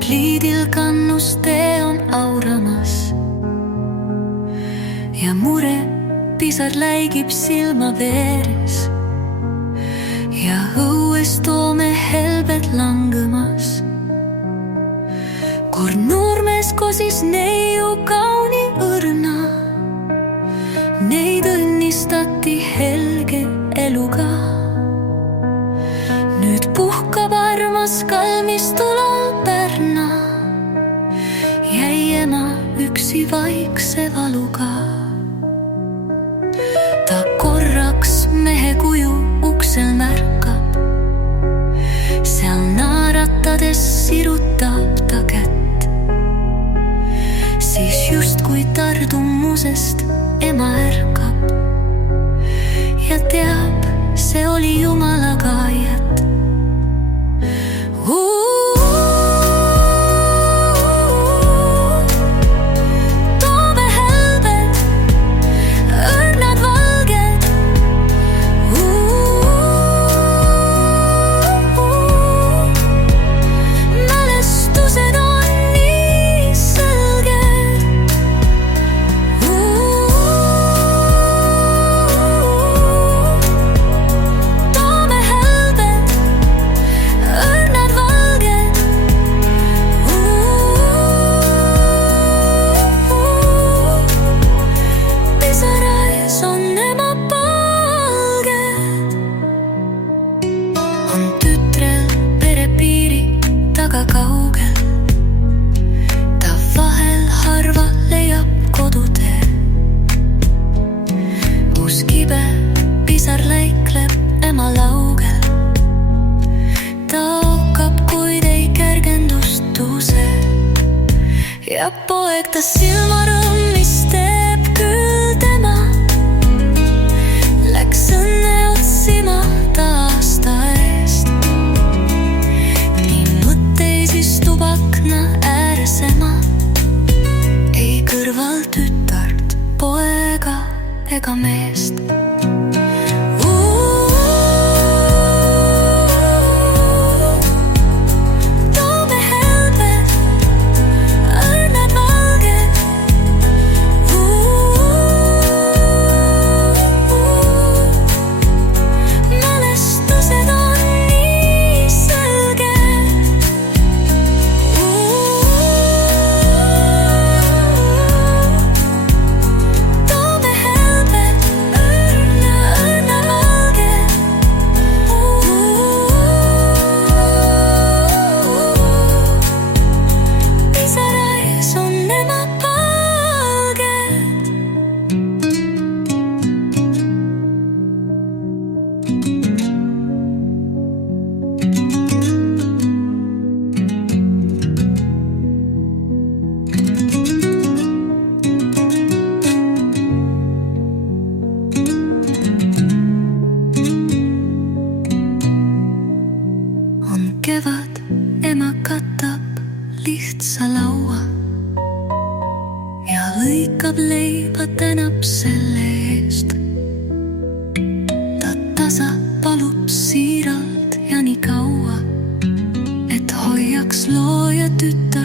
pliidil kannustee on auramas ja mure pisar läigib silma veeres ja õues toome helbed langemas. Kord noormees kosis neiu kauni õrna, neid õnnistati helge eluga. Nüüd puhkab armas kalmistul all Pärna, jäi ema üksi vaikse valuga. Ta korraks mehe kuju uksel märkab, seal naeratades sirutab ta kätt. Siis justkui tardumusest ema ärkab ja teab, see oli Jumalaga jätt. Toome helbed, õrnad valged. Mälestused on nii selged. Toome helbed, õrnad valged. Pisarais on ema palged. On tütrel perepiiri taga kaugel, ta vahel harva leiab kodutee. Kus kibe pisar läikleb ema laugel, ta okkab, kuid ei kergendustuse. Ja poeg ta silmarõõm, mis teeb küll tema, läks õnne otsima ta aasta eest. Nii mõtteisis tubakna ääres ema, ei kõrval tütart, poega ega meest. Toome helbed, õrnad valged. Mälestused on nii selged. Toome helbed, õrnad valged. Pisarais on ema palged. On kevad, ema katab lihtsa laua ja lõikab leiba, tänab selle eest. Ta tasa palub siiralt ja nii kaua, et hoiaks looja tütar